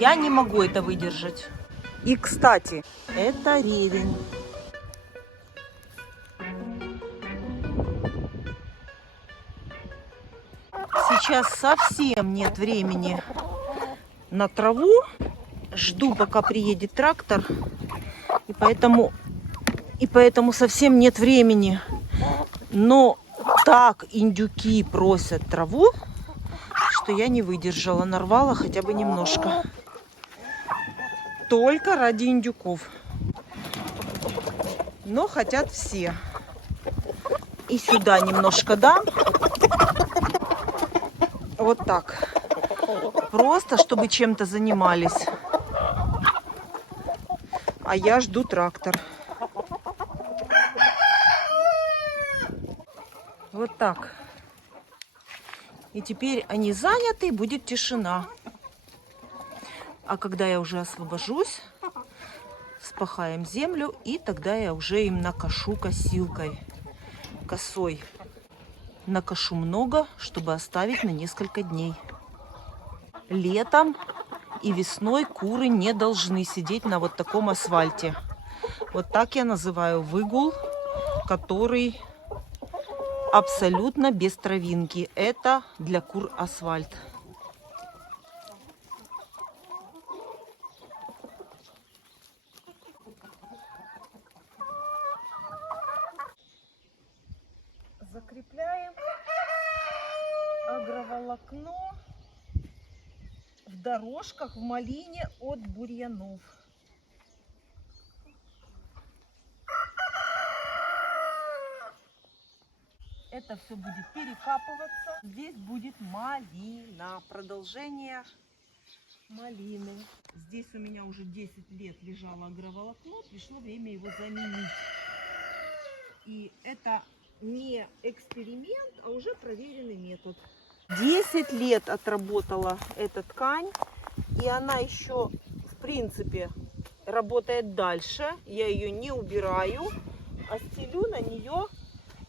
Я не могу это выдержать. И, кстати, это ревень. Сейчас совсем нет времени на траву. Жду, пока приедет трактор. И поэтому совсем нет времени. Но так индюки просят траву, что я не выдержала. Нарвала хотя бы немножко. Только ради индюков. Но хотят все. И сюда немножко дам. Вот так. Просто, чтобы чем-то занимались. А я жду трактор. Вот так. И теперь они заняты, будет тишина. А когда я уже освобожусь, вспахаем землю, и тогда я уже им накошу косилкой. Косой. Накошу много, чтобы оставить на несколько дней. Летом и весной куры не должны сидеть на вот таком асфальте. Вот так я называю выгул, который абсолютно без травинки. Это для кур асфальт. Закрепляем агроволокно в дорожках в малине от бурьянов. Это все будет перекапываться. Здесь будет малина. Продолжение малины. Здесь у меня уже 10 лет лежало агроволокно. Пришло время его заменить. И это не эксперимент, а уже проверенный метод. 10 лет отработала эта ткань. И она еще, в принципе, работает дальше. Я ее не убираю, а стелю на нее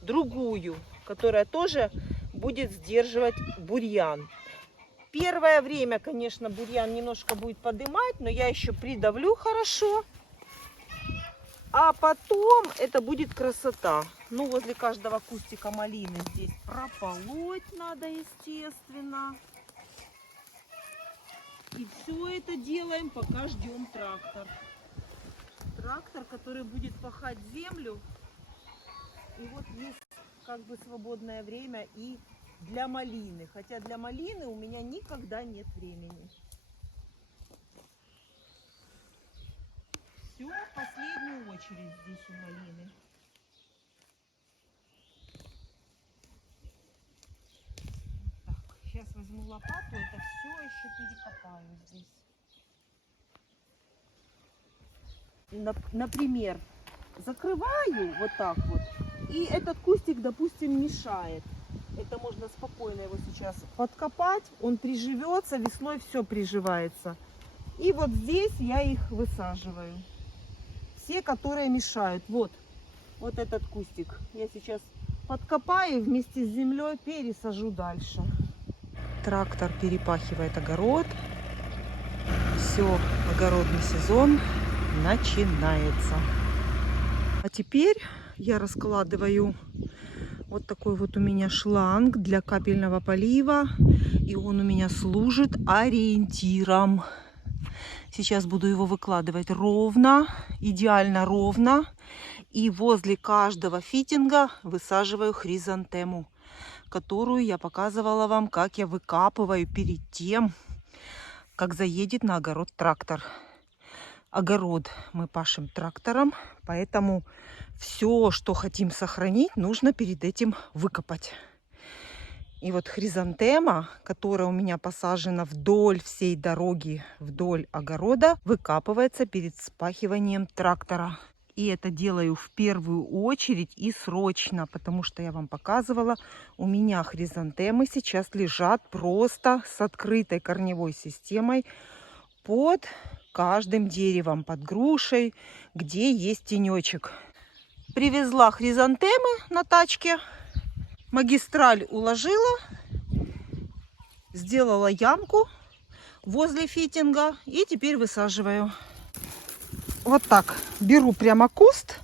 другую, которая тоже будет сдерживать бурьян. Первое время, конечно, бурьян немножко будет подымать, но я еще придавлю хорошо. А потом это будет красота. Ну, возле каждого кустика малины здесь прополоть надо, естественно. И все это делаем, пока ждем трактор. Трактор, который будет пахать землю. И вот есть как бы свободное время и для малины. Хотя для малины у меня никогда нет времени. Все в последнюю очередь здесь у малины. Так, сейчас возьму лопату, это все еще перекопаю здесь. Например, закрываю вот так вот. И этот кустик, допустим, мешает. Это можно спокойно его сейчас подкопать. Он приживется, весной все приживается. И вот здесь я их высаживаю. Все, которые мешают. Вот этот кустик. Я сейчас подкопаю и вместе с землей пересажу дальше. Трактор перепахивает огород. Все, огородный сезон начинается. А теперь я раскладываю вот такой вот у меня шланг для капельного полива. И он у меня служит ориентиром. Сейчас буду его выкладывать ровно, идеально ровно. И возле каждого фитинга высаживаю хризантему, которую я показывала вам, как я выкапываю перед тем, как заедет на огород трактор. Огород мы пашем трактором, поэтому все, что хотим сохранить, нужно перед этим выкопать. И вот хризантема, которая у меня посажена вдоль всей дороги, вдоль огорода, выкапывается перед вспахиванием трактора. И это делаю в первую очередь и срочно, потому что я вам показывала, у меня хризантемы сейчас лежат просто с открытой корневой системой под каждым деревом, под грушей, где есть тенечек. Привезла хризантемы на тачке, магистраль уложила, сделала ямку, возле фитинга. И теперь высаживаю. Вот так. Беру прямо куст.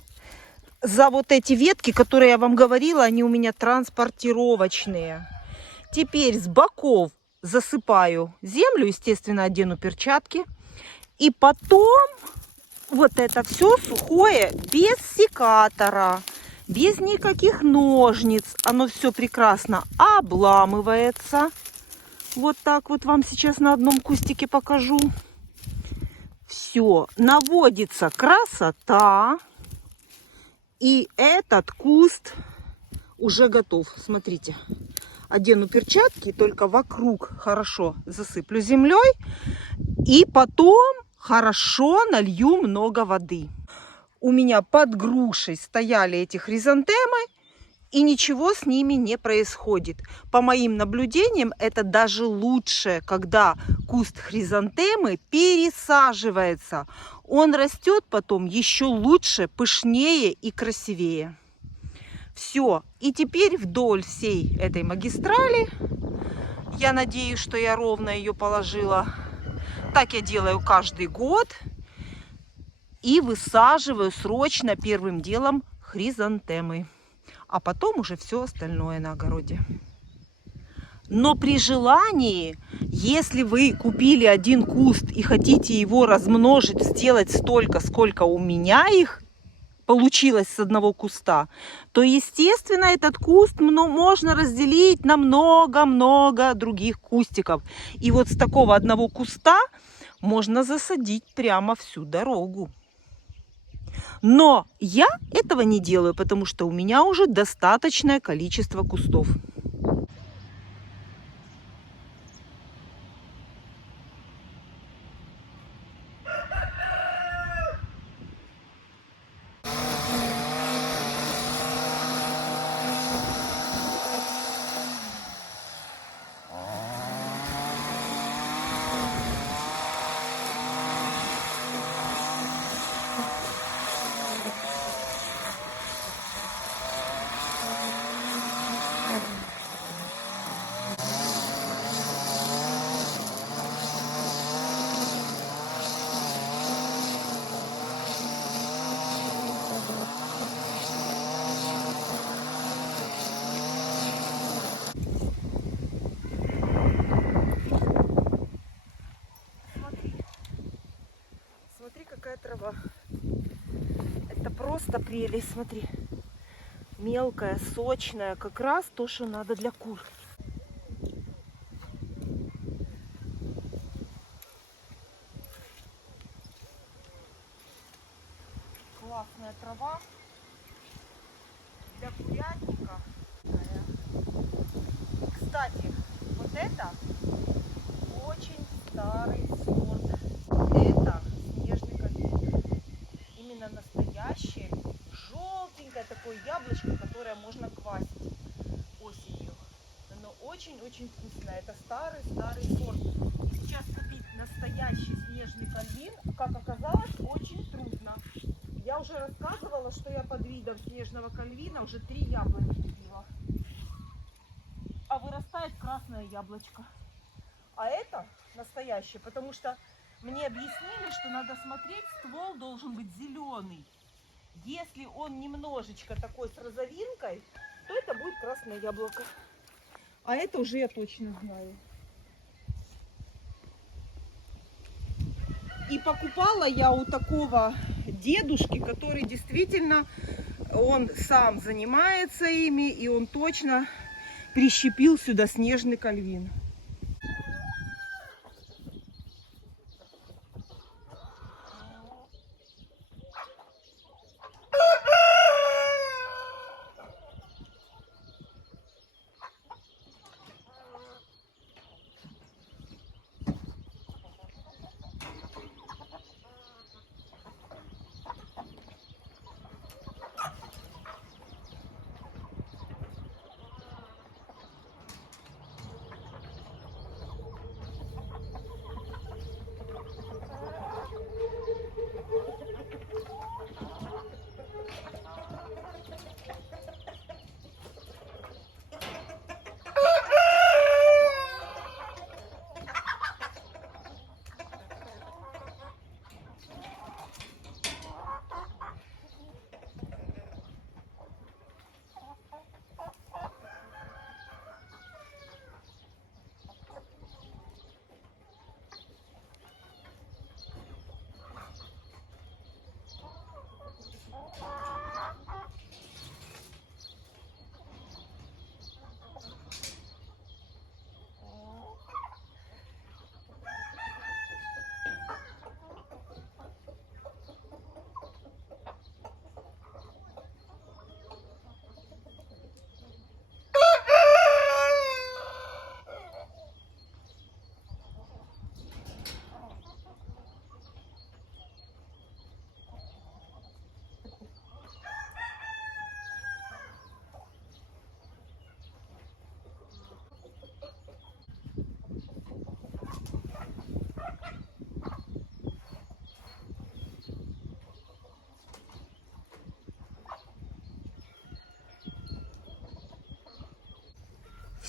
За вот эти ветки, которые я вам говорила, они у меня транспортировочные. Теперь с боков засыпаю землю, естественно, одену перчатки. И потом вот это все сухое, без секатора, без никаких ножниц. Оно все прекрасно обламывается. Вот так вот вам сейчас на одном кустике покажу. Все, наводится красота. И этот куст уже готов. Смотрите, одену перчатки, только вокруг хорошо засыплю землей. И потом хорошо налью много воды. У меня под грушей стояли эти хризантемы, и ничего с ними не происходит. По моим наблюдениям, это даже лучше, когда куст хризантемы пересаживается. Он растет потом еще лучше, пышнее и красивее. Все. И теперь вдоль всей этой магистрали, я надеюсь, что я ровно ее положила. Так я делаю каждый год. И высаживаю срочно первым делом хризантемы. А потом уже все остальное на огороде. Но при желании, если вы купили один куст и хотите его размножить, сделать столько, сколько у меня их получилось с одного куста, то, естественно, этот куст можно разделить на много-много других кустиков. И вот с такого одного куста можно засадить прямо всю дорогу. Но я этого не делаю, потому что у меня уже достаточное количество кустов. Смотри, какая трава. Это просто прелесть, смотри. Мелкая, сочная, как раз то, что надо для кур. Классная трава для курятника. Кстати, вот это очень старый сорт. Это снежный кальвин. Именно настоящее, желтенькое такое яблочко, которое можно квасить осенью. Оно очень-очень вкусное. Это старый-старый сорт. И сейчас купить настоящий снежный кальвин, как оказалось, очень трудно. Я уже рассказывала, что я под видом снежного кальвина уже 3 яблони купила. А вырастает красное яблочко. А это настоящее, потому что мне объяснили, что надо смотреть, ствол должен быть зеленый. Если он немножечко такой с розовинкой, то это будет красное яблоко. А это уже я точно знаю. И покупала я у такого дедушки, который действительно, он сам занимается ими, и он точно прищепил сюда снежный кальвин.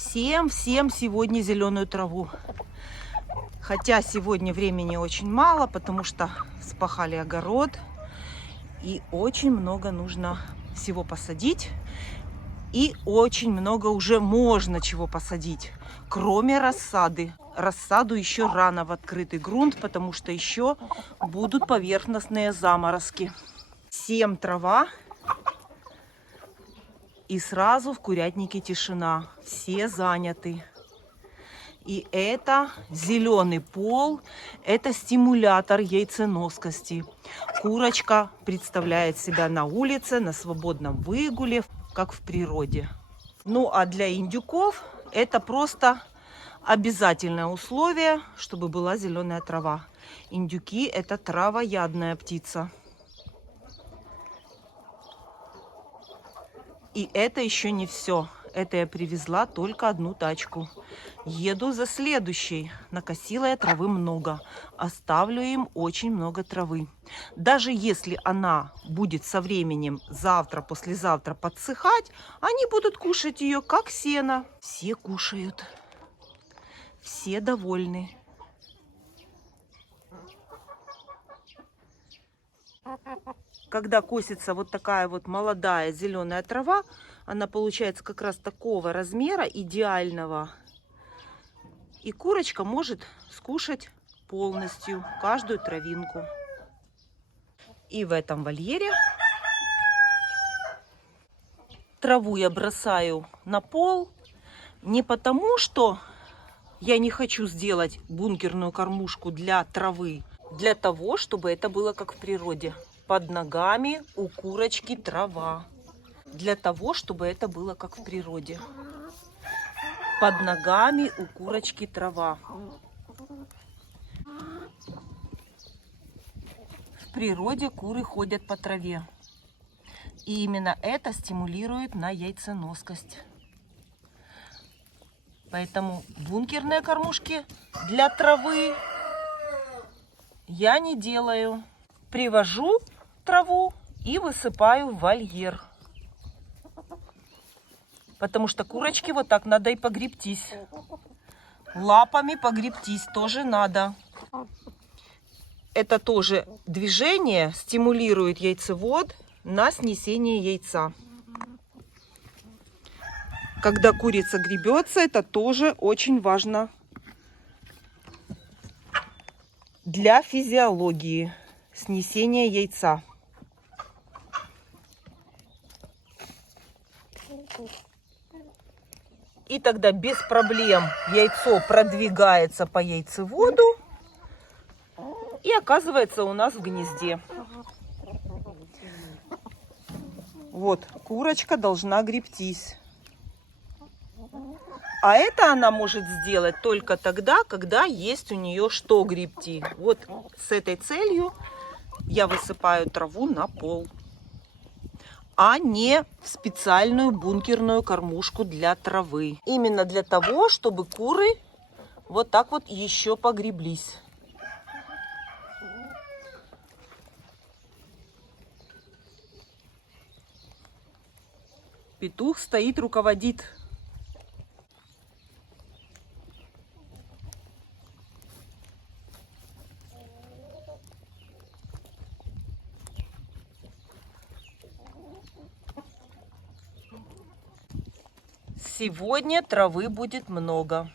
всем сегодня зеленую траву. Хотя сегодня времени очень мало, потому что вспахали огород. И очень много нужно всего посадить. И очень много уже можно чего посадить, кроме рассады. Рассаду еще рано в открытый грунт, потому что еще будут поверхностные заморозки. Всем трава. И сразу в курятнике тишина. Все заняты. И это зеленый пол, это стимулятор яйценоскости. Курочка представляет себя на улице, на свободном выгуле, как в природе. Ну а для индюков это просто обязательное условие, чтобы была зеленая трава. Индюки – это травоядная птица. И это еще не все. Это я привезла только одну тачку. Еду за следующей. Накосила я травы много. Оставлю им очень много травы. Даже если она будет со временем завтра, послезавтра подсыхать, они будут кушать ее как сено. Все кушают. Все довольны. Когда косится вот такая вот молодая зеленая трава, она получается как раз такого размера, идеального. И курочка может скушать полностью каждую травинку. И в этом вольере траву я бросаю на пол не потому, что я не хочу сделать бункерную кормушку для травы, для того, чтобы это было как в природе. Под ногами у курочки трава. Для того, чтобы это было как в природе. Под ногами у курочки трава. В природе куры ходят по траве. И именно это стимулирует на яйценоскость. Поэтому бункерные кормушки для травы я не делаю. Привожу траву и высыпаю в вольер. Потому что курочке вот так надо и погребтись. Лапами погребтись тоже надо. Это тоже движение стимулирует яйцевод на снесение яйца. Когда курица гребется, это тоже очень важно для физиологии снесения яйца. И тогда без проблем яйцо продвигается по яйцеводу и оказывается у нас в гнезде. Вот, курочка должна гребтись. А это она может сделать только тогда, когда есть у нее что гребти. Вот с этой целью я высыпаю траву на пол, а не в специальную бункерную кормушку для травы. Именно для того, чтобы куры вот так вот еще погреблись. Петух стоит, руководит. Сегодня травы будет много.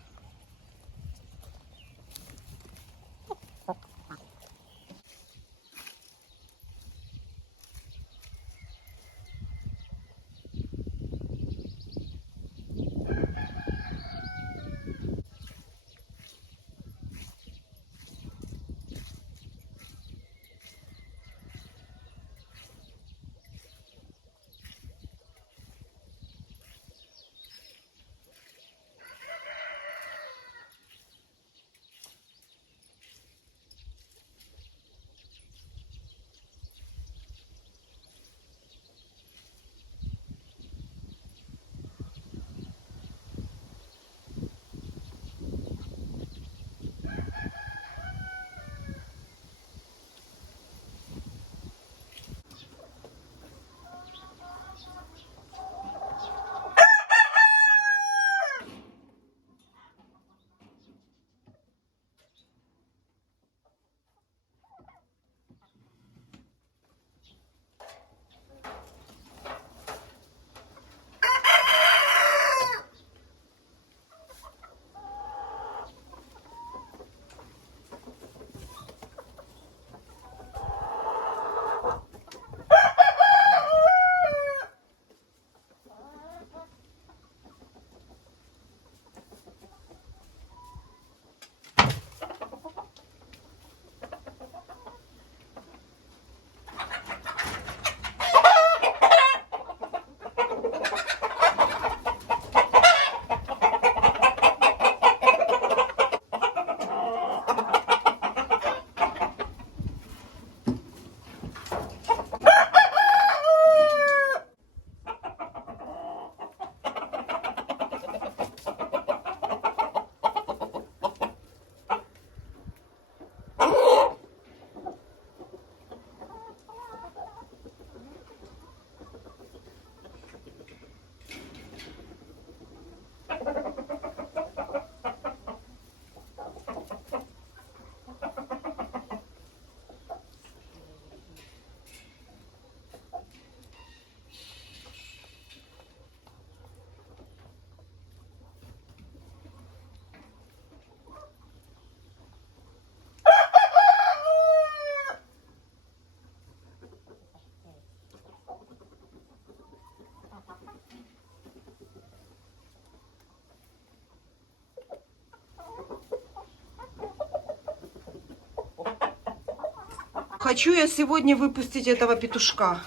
Хочу я сегодня выпустить этого петушка.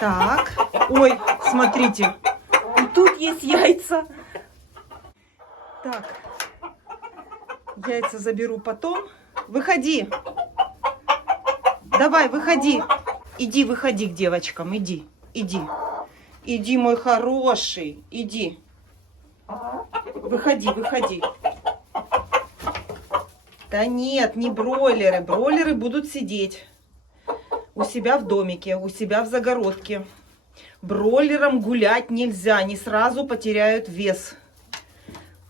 Так. Ой, смотрите. И тут есть яйца. Так. Яйца заберу потом. Выходи. Давай, выходи. Иди, выходи к девочкам. Иди. Иди. Иди, мой хороший. Иди. Выходи, выходи. Да нет, не бройлеры. Бройлеры будут сидеть у себя в домике, у себя в загородке. Бройлерам гулять нельзя, они сразу потеряют вес.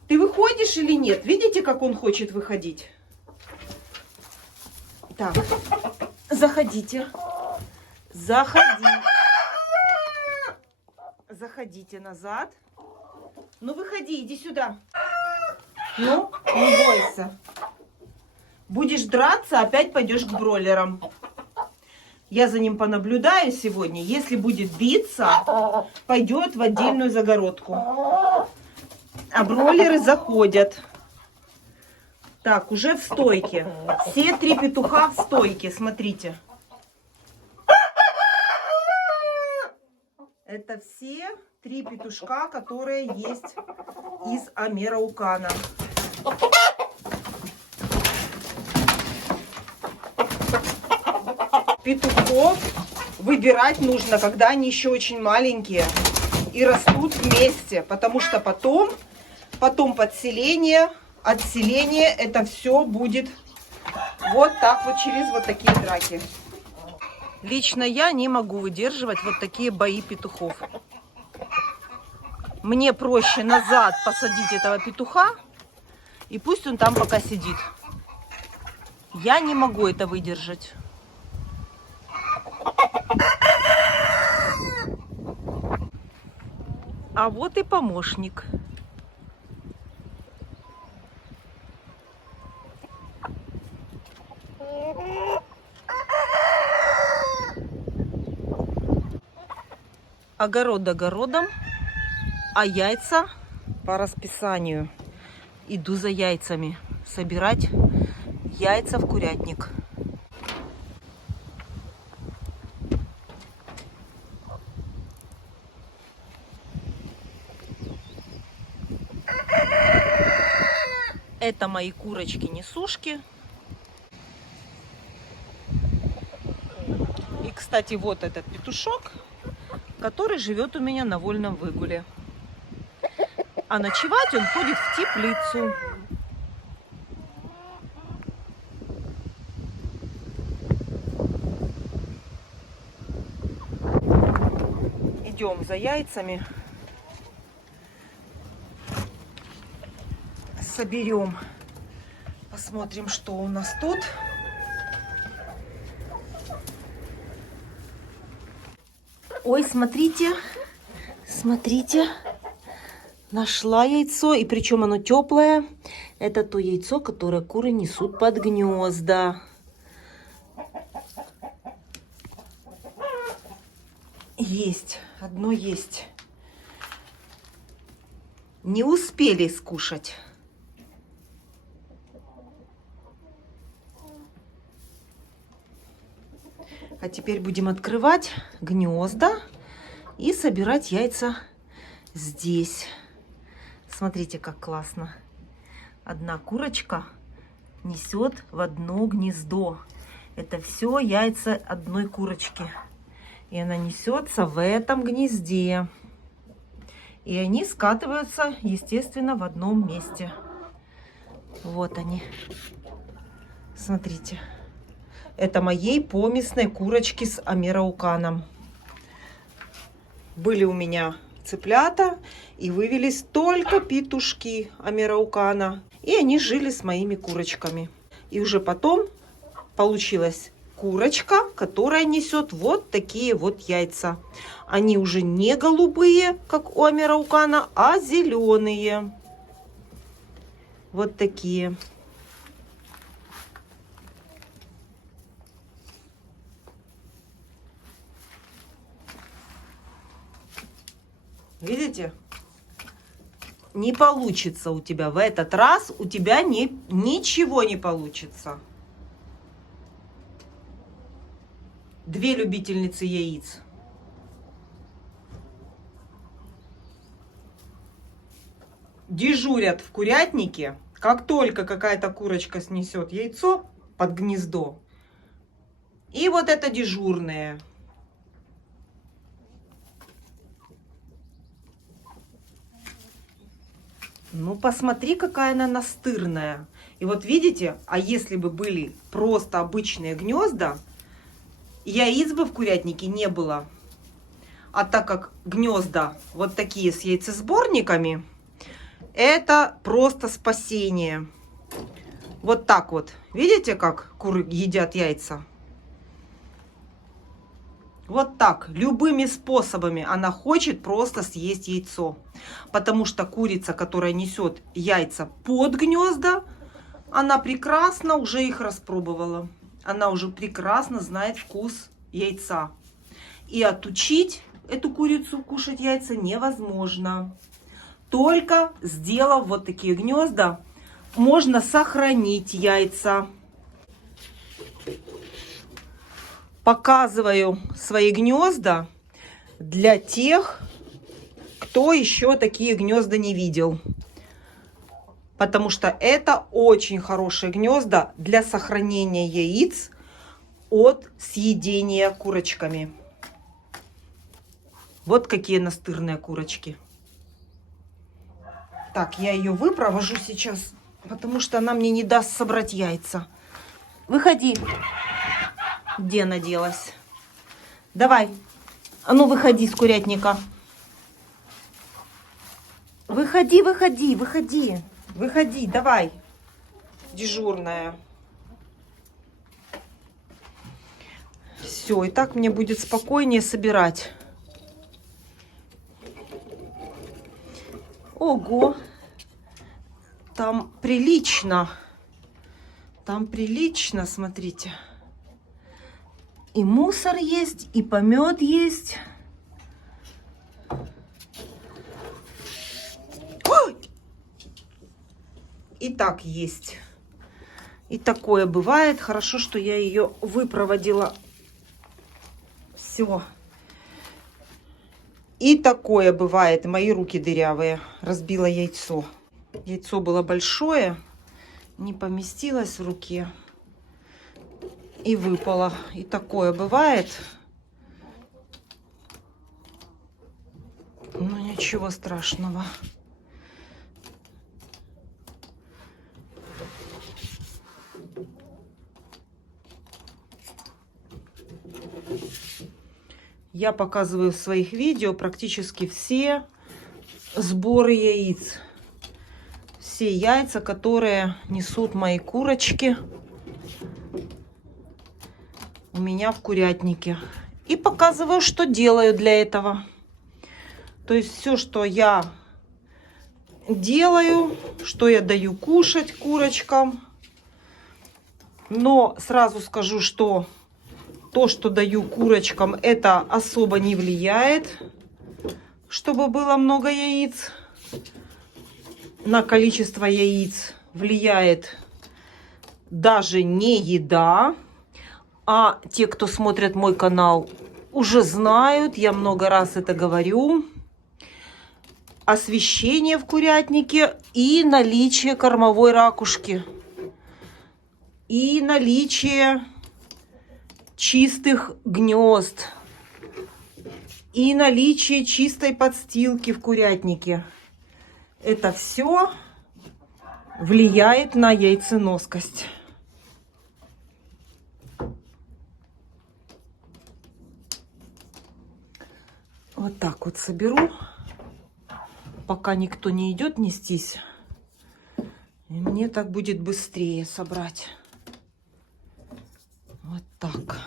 Ты выходишь или нет? Видите, как он хочет выходить? Так, заходите. Заходи. Заходите назад. Ну, выходи, иди сюда. Ну, не бойся. Будешь драться, опять пойдешь к бройлерам. Я за ним понаблюдаю сегодня. Если будет биться, пойдет в отдельную загородку. А бройлеры заходят. Так, уже в стойке. Все 3 петуха в стойке, смотрите. Это все 3 петушка, которые есть из Амераукана. Петухов выбирать нужно, когда они еще очень маленькие и растут вместе, потому что потом подселение, отселение, это все будет вот так вот через вот такие драки. Лично я не могу выдерживать вот такие бои петухов. Мне проще назад посадить этого петуха, и пусть он там пока сидит. Я не могу это выдержать. А вот и помощник. Огород огородом, а яйца по расписанию. Иду за яйцами собирать яйца в курятник. Это мои курочки-несушки. И, кстати, вот этот петушок, который живет у меня на вольном выгуле. А ночевать он ходит в теплицу. Идем за яйцами. Соберем. Посмотрим, что у нас тут. Ой, смотрите. Смотрите. Нашла яйцо. И причем оно теплое. Это то яйцо, которое куры несут под гнезда. Есть. Одно есть. Не успели скушать. А теперь будем открывать гнезда и собирать яйца здесь. Смотрите, как классно. Одна курочка несет в одно гнездо. Это все яйца одной курочки. И она несется в этом гнезде. И они скатываются, естественно, в одном месте. Вот они. Смотрите. Это моей поместной курочки с Амерауканом. Были у меня цыплята, и вывелись только петушки Амераукана. И они жили с моими курочками. И уже потом получилась курочка, которая несет вот такие вот яйца. Они уже не голубые, как у Амераукана, а зеленые. Вот такие. Видите? не получится у тебя. В этот раз у тебя ничего не получится. Две любительницы яиц. Дежурят в курятнике. Как только какая-то курочка снесет яйцо под гнездо. И вот это дежурные. Ну, посмотри, какая она настырная. И вот видите, а если бы были просто обычные гнезда, яиц бы в курятнике не было. А так как гнезда вот такие с яйцесборниками, это просто спасение. Вот так вот. Видите, как куры едят яйца? Вот так, любыми способами она хочет просто съесть яйцо. Потому что курица, которая несет яйца под гнезда, она прекрасно уже их распробовала. Она уже прекрасно знает вкус яйца. И отучить эту курицу кушать яйца невозможно. Только сделав вот такие гнезда, можно сохранить яйца. Показываю свои гнезда для тех, кто еще такие гнезда не видел. Потому что это очень хорошие гнезда для сохранения яиц от съедения курочками. Вот какие настырные курочки. Так, я ее выпровожу сейчас, потому что она мне не даст собрать яйца. Выходи. Где она делась? Давай. А ну, выходи с курятника. Выходи, выходи, выходи. Выходи, давай. Дежурная. Все, и так мне будет спокойнее собирать. Ого. Там прилично. Там прилично, смотрите. И мусор есть, и помет есть. Ой! И так есть. И такое бывает. Хорошо, что я ее выпроводила. Все. И такое бывает. Мои руки дырявые. Разбила яйцо. Яйцо было большое. Не поместилось в руке. И выпало. И такое бывает. Ну, ничего страшного. Я показываю в своих видео практически все сборы яиц. Все яйца, которые несут мои курочки у меня в курятнике. И показываю, что делаю для этого. То есть все, что я делаю, что я даю кушать курочкам. Но сразу скажу, что то, что даю курочкам, это особо не влияет, чтобы было много яиц. На количество яиц влияет даже не еда. А те, кто смотрит мой канал, уже знают, я много раз это говорю. Освещение в курятнике и наличие кормовой ракушки. И наличие чистых гнезд. И наличие чистой подстилки в курятнике. Это все влияет на яйценоскость. Вот так вот соберу, пока никто не идет нестись. И мне так будет быстрее собрать. Вот так.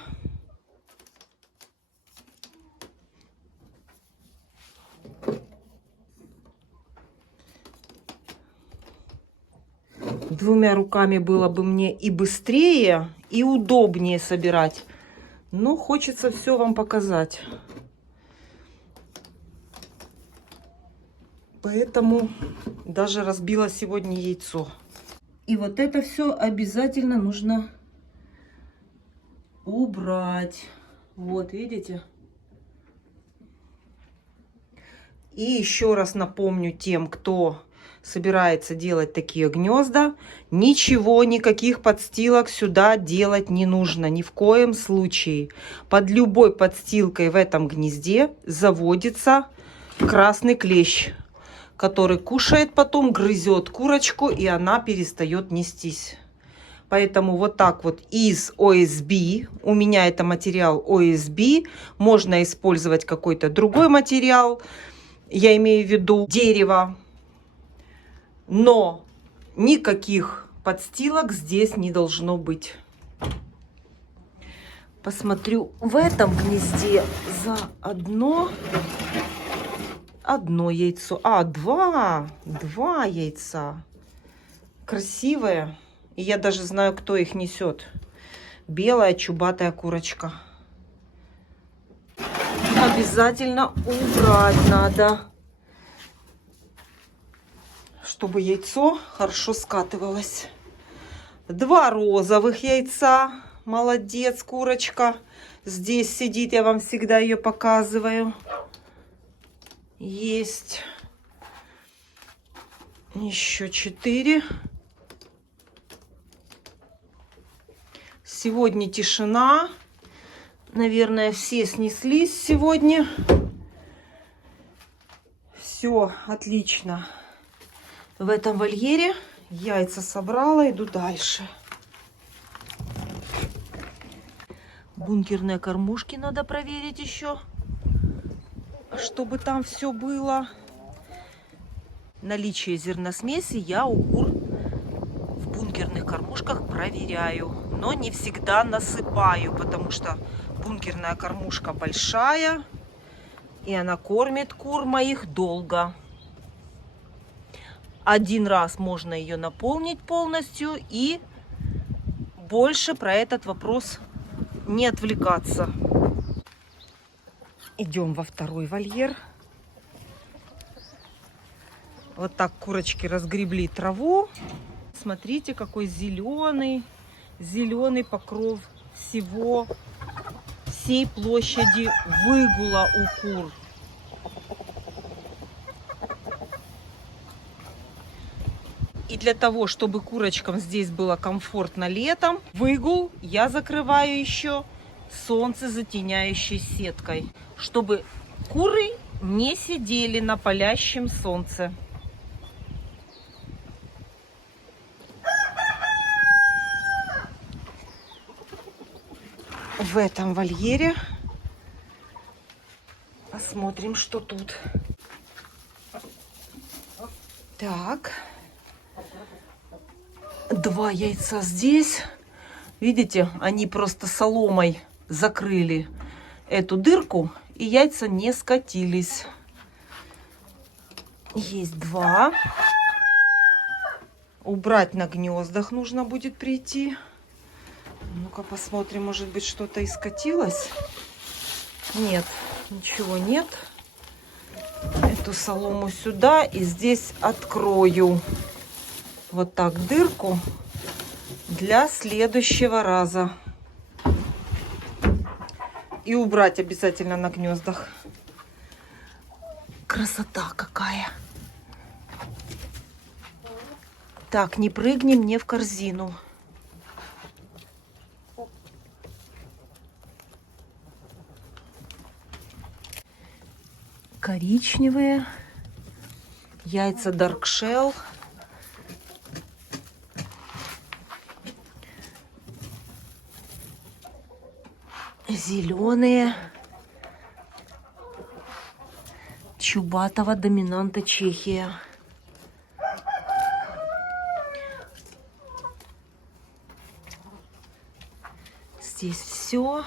Двумя руками было бы мне и быстрее, и удобнее собирать. Но хочется все вам показать. Поэтому даже разбила сегодня яйцо. И вот это все обязательно нужно убрать. Вот, видите? И еще раз напомню тем, кто собирается делать такие гнезда, ничего, никаких подстилок сюда делать не нужно. Ни в коем случае. Под любой подстилкой в этом гнезде заводится красный клещ, который кушает потом, грызет курочку, и она перестает нестись. Поэтому вот так вот из ОСБ, у меня это материал ОСБ, можно использовать какой-то другой материал, я имею в виду дерево, но никаких подстилок здесь не должно быть. Посмотрю в этом гнезде за одно яйцо, два яйца, красивые. И я даже знаю, кто их несет. Белая чубатая курочка. Обязательно убрать надо, чтобы яйцо хорошо скатывалось. Два розовых яйца. Молодец, курочка. Здесь сидит, я вам всегда ее показываю. Есть. Еще 4. Сегодня тишина. Наверное, все снеслись сегодня. Все отлично. В этом вольере яйца собрала, иду дальше. Бункерные кормушки надо проверить еще, чтобы там все было. Наличие зерносмеси я у кур в бункерных кормушках проверяю, но не всегда насыпаю, потому что бункерная кормушка большая, и она кормит кур моих долго. Один раз можно ее наполнить полностью, и больше про этот вопрос не отвлекаться. Идем во второй вольер. Вот так курочки разгребли траву. Смотрите, какой зеленый покров всей площади выгула у кур. И для того, чтобы курочкам здесь было комфортно летом, выгул я закрываю еще солнцезатеняющей сеткой, чтобы куры не сидели на палящем солнце. В этом вольере посмотрим, что тут. Так. 2 яйца здесь. Видите, они просто соломой закрыли эту дырку, и яйца не скатились. Есть 2. Убрать на гнездах нужно будет прийти. Ну-ка посмотрим, может быть, что-то и скатилось. Нет, ничего нет. Эту солому сюда, и здесь открою вот так дырку для следующего раза. И убрать обязательно на гнездах. Красота какая! Так, не прыгни мне в корзину. Коричневые. Яйца Dark Shell. Зеленые. Чубатого доминанта Чехия. Здесь все.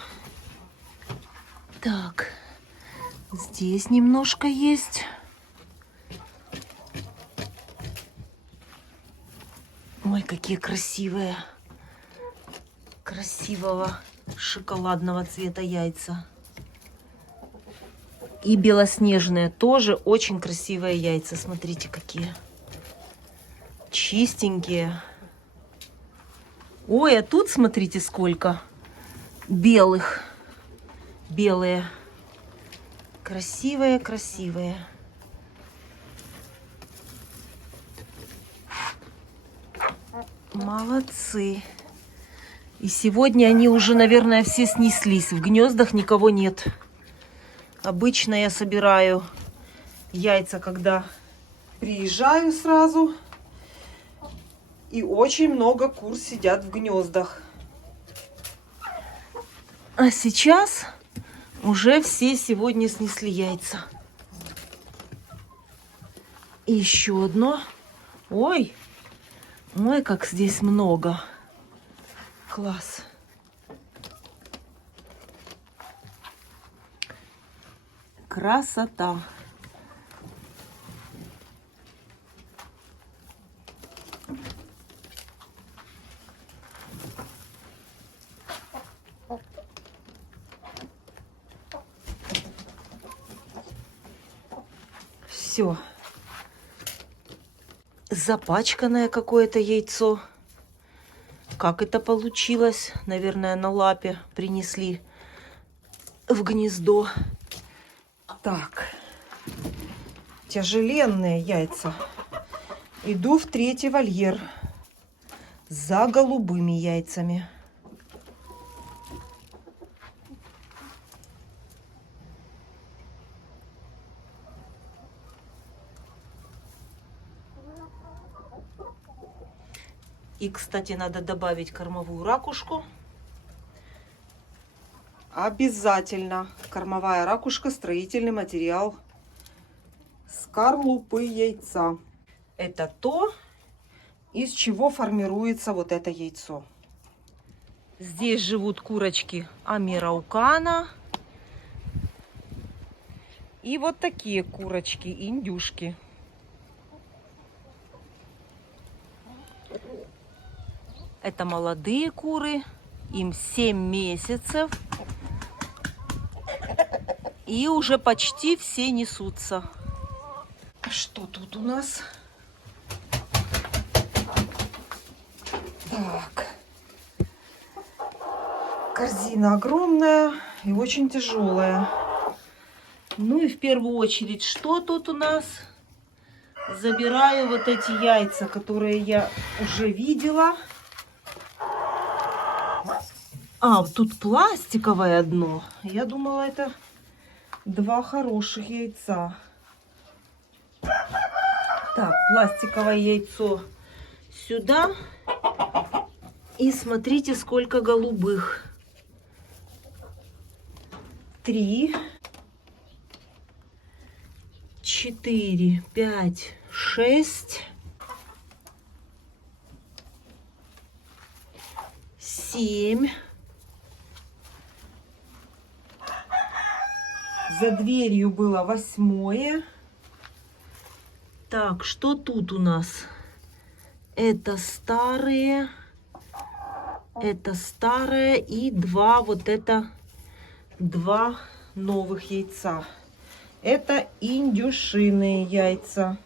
Так, здесь немножко есть. Ой, какие красивые. Красивого шоколадного цвета яйца. И белоснежные тоже очень красивые яйца. Смотрите, какие. Чистенькие. Ой, а тут смотрите, сколько белых. Белые. Красивые, красивые. Молодцы. И сегодня они уже, наверное, все снеслись. В гнездах никого нет. Обычно я собираю яйца, когда приезжаю сразу. И очень много кур сидят в гнездах. А сейчас уже все сегодня снесли яйца. И еще одно. Ой, ой, как здесь много. Класс. Красота. Все. Запачканное какое-то яйцо. Как это получилось? Наверное, на лапе принесли в гнездо. Так. Тяжеленные яйца. Иду в третий вольер за голубыми яйцами. И, кстати, надо добавить кормовую ракушку. Обязательно. Кормовая ракушка – строительный материал скорлупы яйца. Это то, из чего формируется вот это яйцо. Здесь живут курочки Амираукана. И вот такие курочки, индюшки. Это молодые куры, им 7 месяцев. И уже почти все несутся. Что тут у нас? Так. Корзина огромная и очень тяжелая. Ну и в первую очередь, что тут у нас? Забираю вот эти яйца, которые я уже видела. А, тут пластиковое одно. Я думала, это 2 хороших яйца. Так, пластиковое яйцо сюда. И смотрите, сколько голубых. 3, 4, 5, 6, 7. За дверью было 8. Так, что тут у нас? Это старые и 2 вот это 2 новых яйца. Это индюшиные яйца.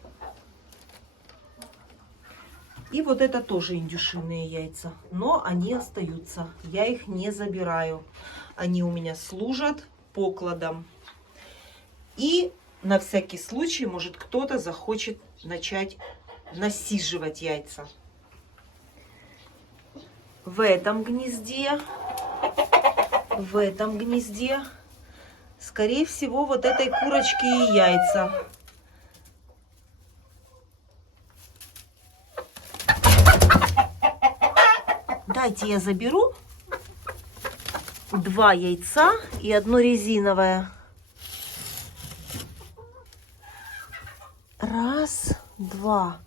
И вот это тоже индюшиные яйца. Но они остаются. Я их не забираю. Они у меня служат покладом. И на всякий случай, может, кто-то захочет начать насиживать яйца. В этом гнезде, скорее всего, вот этой курочки и яйца. Дайте я заберу 2 яйца и 1 резиновое. 1, 2.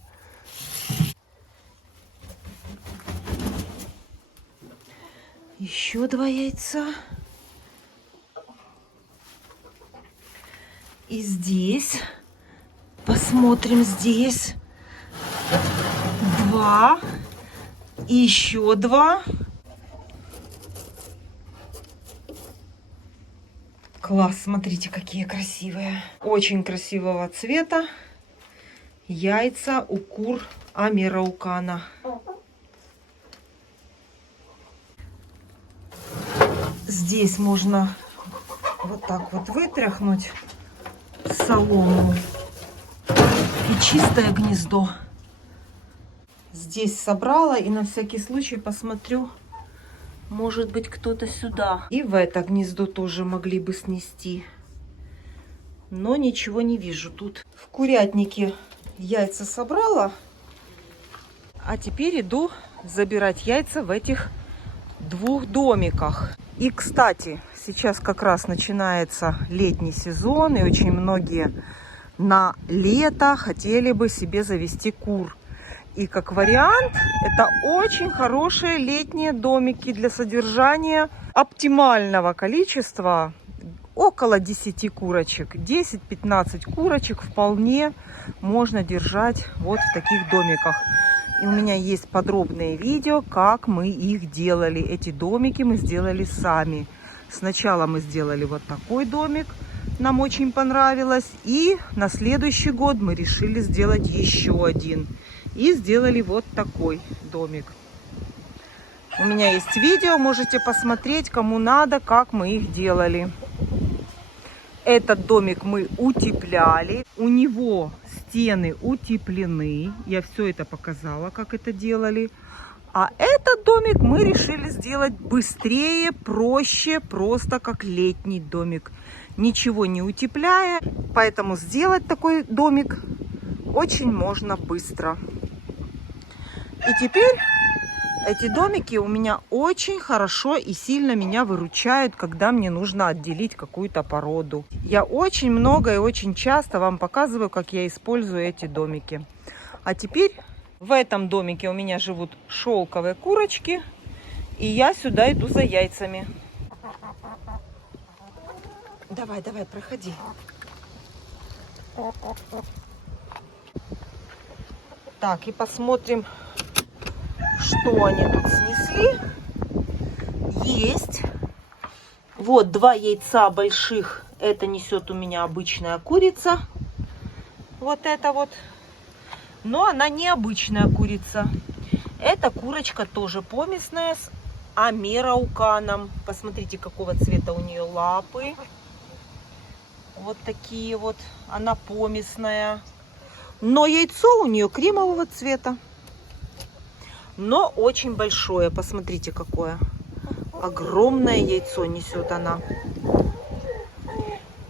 Еще 2 яйца. И здесь. Посмотрим здесь. 2. И еще 2. Класс, смотрите, какие красивые. Очень красивого цвета. Яйца у кур Амираукана. Здесь можно вот так вот вытряхнуть солому. И чистое гнездо. Здесь собрала и на всякий случай посмотрю. Может быть, кто-то сюда. И в это гнездо тоже могли бы снести. Но ничего не вижу тут. В курятнике яйца собрала. А теперь иду забирать яйца в этих двух домиках. И, кстати, сейчас как раз начинается летний сезон. И очень многие на лето хотели бы себе завести кур. И как вариант, это очень хорошие летние домики для содержания оптимального количества, около 10 курочек. 10-15 курочек вполне можно держать вот в таких домиках. И у меня есть подробные видео, как мы их делали. Эти домики мы сделали сами. Сначала мы сделали вот такой домик, нам очень понравилось. И на следующий год мы решили сделать еще один. И сделали вот такой домик. У меня есть видео, можете посмотреть, кому надо, как мы их делали. Этот домик мы утепляли. У него стены утеплены. Я все это показала, как это делали. А этот домик мы решили сделать быстрее, проще, просто как летний домик. Ничего не утепляя. Поэтому сделать такой домик очень можно быстро. И теперь эти домики у меня очень хорошо и сильно меня выручают, когда мне нужно отделить какую-то породу. Я очень много и очень часто вам показываю, как я использую эти домики. А теперь в этом домике у меня живут шелковые курочки. И я сюда иду за яйцами. Давай, давай, проходи. Так, и посмотрим, что они тут снесли. Есть. Вот 2 яйца больших. Это несет у меня обычная курица. Вот это вот. Но она не обычная курица. Эта курочка тоже помесная с Амирауканом. Посмотрите, какого цвета у нее лапы. Вот такие вот. Она помесная. Но яйцо у нее кремового цвета. Но очень большое. Посмотрите, какое. Огромное яйцо несет она.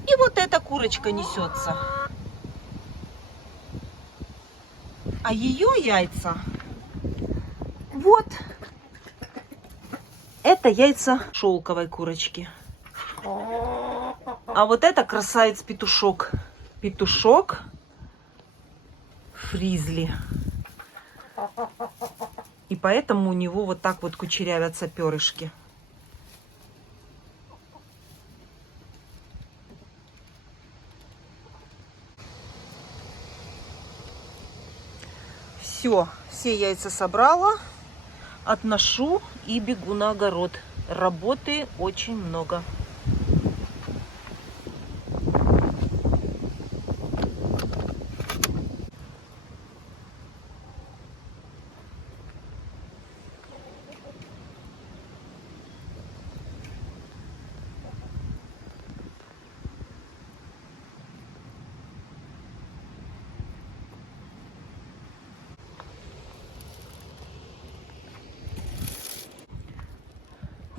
И вот эта курочка несется. А ее яйца... Вот. Это яйца шелковой курочки. А вот это красавец-петушок. Петушок фризли. И поэтому у него вот так вот кучерявятся перышки. Все яйца собрала, отношу и бегу на огород. Работы очень много.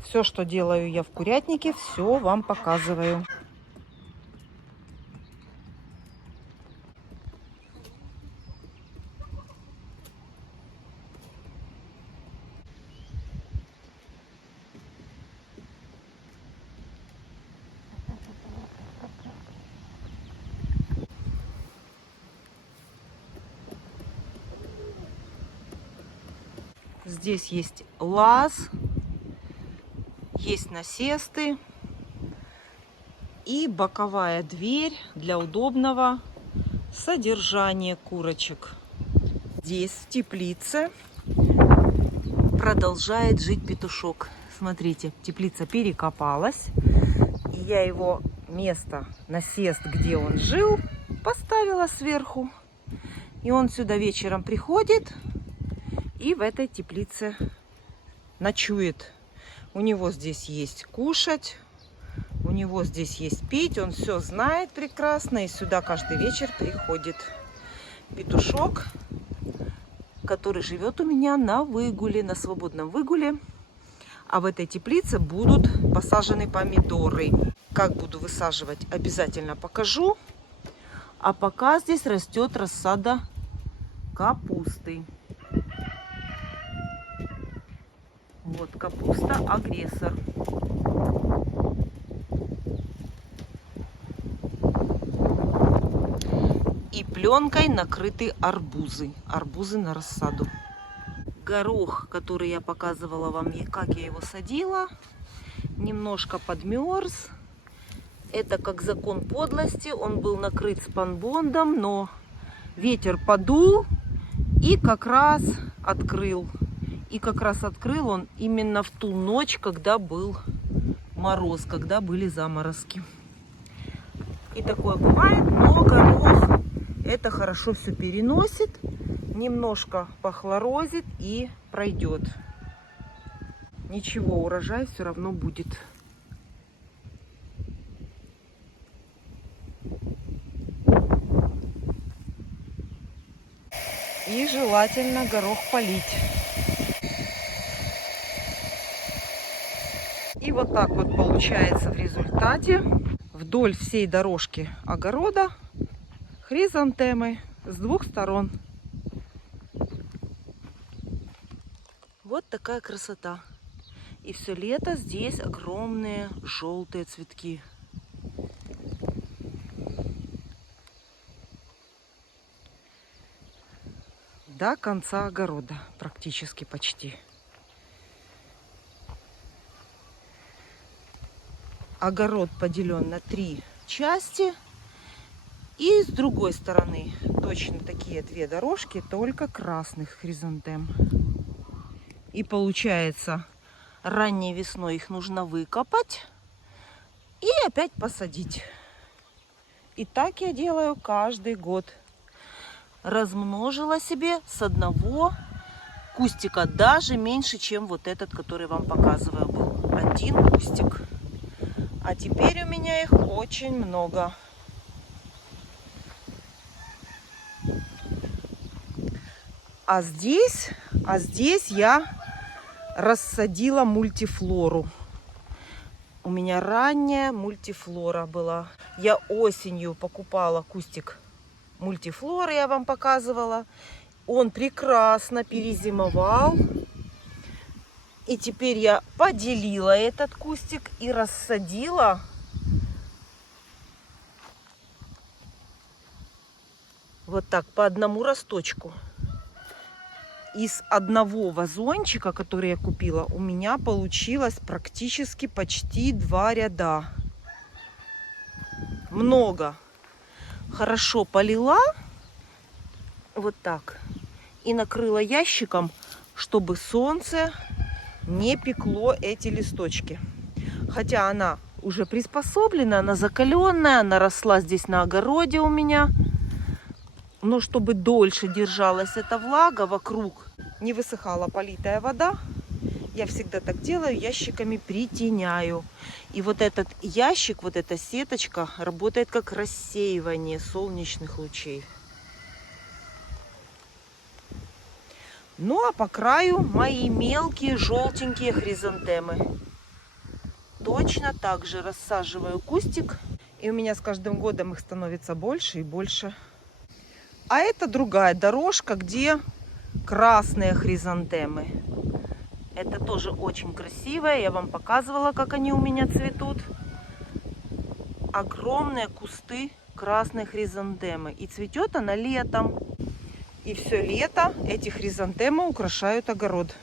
Все, что делаю я в курятнике, все вам показываю. Здесь есть лаз. Есть насесты и боковая дверь для удобного содержания курочек. Здесь в теплице продолжает жить петушок. Смотрите, теплица перекопалась. И я его место, насест, где он жил, поставила сверху. И он сюда вечером приходит и в этой теплице ночует. У него здесь есть кушать, у него здесь есть пить, он все знает прекрасно и сюда каждый вечер приходит. Петушок, который живет у меня на выгуле, на свободном выгуле. А в этой теплице будут посажены помидоры. Как буду высаживать, обязательно покажу. А пока здесь растет рассада капусты. Вот капуста агрессор. И пленкой накрыты арбузы. Арбузы на рассаду. Горох, который я показывала вам, как я его садила, немножко подмерз. Это как закон подлости. Он был накрыт спанбондом, но ветер подул и как раз открыл. И как раз открыл он именно в ту ночь, когда был мороз, когда были заморозки. И такое бывает, но горох это хорошо все переносит. Немножко похлорозит и пройдет. Ничего, урожай все равно будет. И желательно горох полить. И вот так вот получается в результате. Вдоль всей дорожки огорода хризантемы с двух сторон. Вот такая красота. И все лето здесь огромные желтые цветки. До конца огорода практически почти. Огород поделен на 3 части. И с другой стороны точно такие 2 дорожки, только красных хризантем. И получается, ранней весной их нужно выкопать и опять посадить. И так я делаю каждый год. Размножила себе с одного кустика, даже меньше, чем вот этот, который вам показываю, был 1 кустик. А теперь у меня их очень много. А здесь я рассадила мультифлору. У меня ранняя мультифлора была. Я осенью покупала кустик мультифлоры, я вам показывала. Он прекрасно перезимовал. И теперь я поделила этот кустик и рассадила вот так по одному росточку. Из одного вазончика, который я купила, у меня получилось практически почти 2 ряда. Много. Хорошо полила. Вот так. И накрыла ящиком, чтобы солнце не пекло эти листочки. Хотя она уже приспособлена, она закаленная, она росла здесь на огороде у меня. Но чтобы дольше держалась эта влага вокруг, не высыхала политая вода, я всегда так делаю, ящиками притеняю. И вот этот ящик, вот эта сеточка работает как рассеивание солнечных лучей. Ну а по краю мои мелкие желтенькие хризантемы. Точно так же рассаживаю кустик. И у меня с каждым годом их становится больше и больше. А это другая дорожка, где красные хризантемы. Это тоже очень красивое. Я вам показывала, как они у меня цветут. Огромные кусты красной хризантемы. И цветет она летом. И все лето эти хризантемы украшают огород.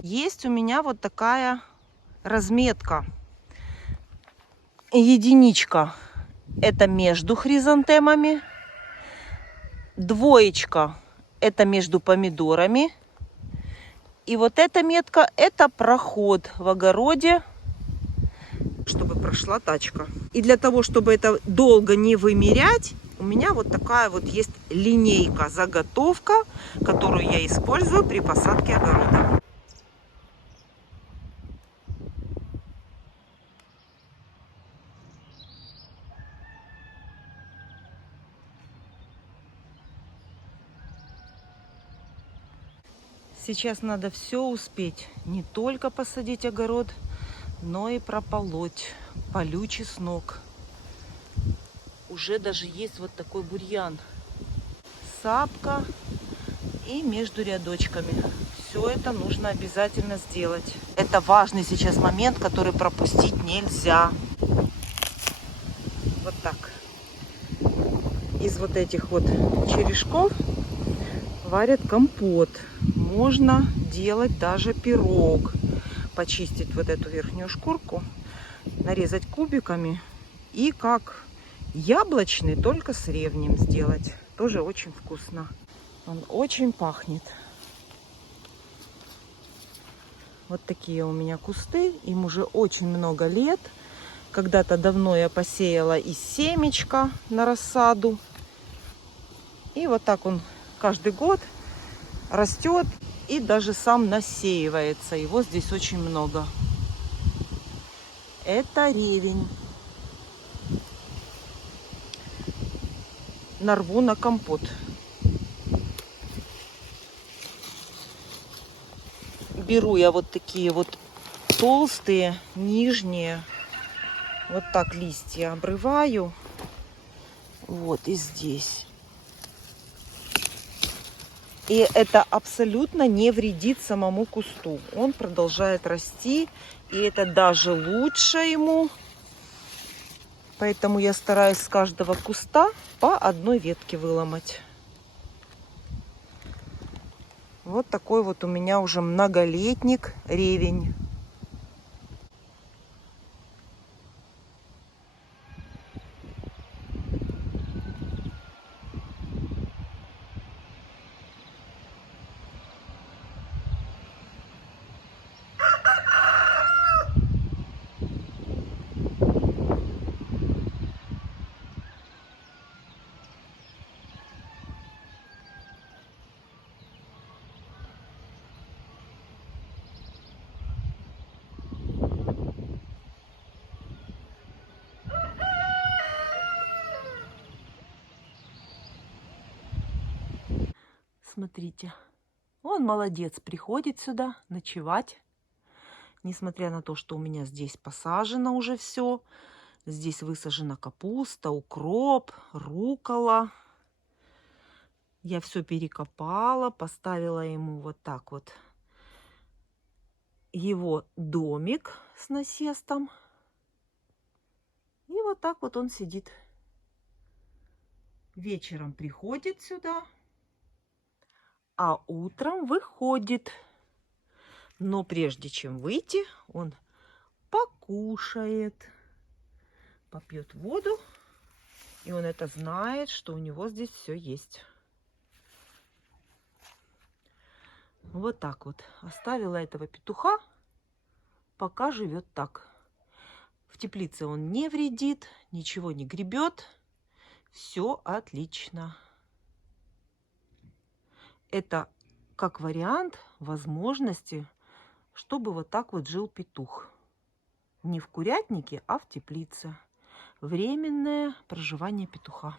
Есть у меня вот такая разметка. Единичка — это между хризантемами. 2 — это между помидорами. И вот эта метка – это проход в огороде, чтобы прошла тачка. И для того, чтобы это долго не вымерять, у меня вот такая вот есть линейка, заготовка, которую я использую при посадке огорода. Сейчас надо все успеть. Не только посадить огород, но и прополоть. Полю чеснок. Уже даже есть вот такой бурьян. Сапка и между рядочками. Все это нужно обязательно сделать. Это важный сейчас момент, который пропустить нельзя. Вот так. Из вот этих вот черешков варят компот. Можно делать даже пирог. Почистить вот эту верхнюю шкурку, нарезать кубиками и как яблочный, только с ревнем сделать. Тоже очень вкусно. Он очень пахнет. Вот такие у меня кусты. Им уже очень много лет. Когда-то давно я посеяла из семечка на рассаду. И вот так он каждый год растет и даже сам насеивается. Его здесь очень много. Это ревень. Нарву на компот. Беру я вот такие вот толстые, нижние. Вот так листья обрываю. Вот и здесь. И это абсолютно не вредит самому кусту. Он продолжает расти. И это даже лучше ему. Поэтому я стараюсь с каждого куста по одной ветке выломать. Вот такой вот у меня уже многолетник ревень. Смотрите, он молодец, приходит сюда ночевать. Несмотря на то, что у меня здесь посажено уже все. Здесь высажена капуста, укроп, руккола. Я все перекопала, поставила ему вот так вот его домик с насестом. И вот так вот он сидит. Вечером приходит сюда, а утром выходит. Но прежде чем выйти, он покушает, попьет воду. И он это знает, что у него здесь все есть. Вот так вот. Оставила этого петуха, пока живет так. В теплице он не вредит, ничего не гребет. Все отлично. Это как вариант возможности, чтобы вот так вот жил петух. Не в курятнике, а в теплице. Временное проживание петуха.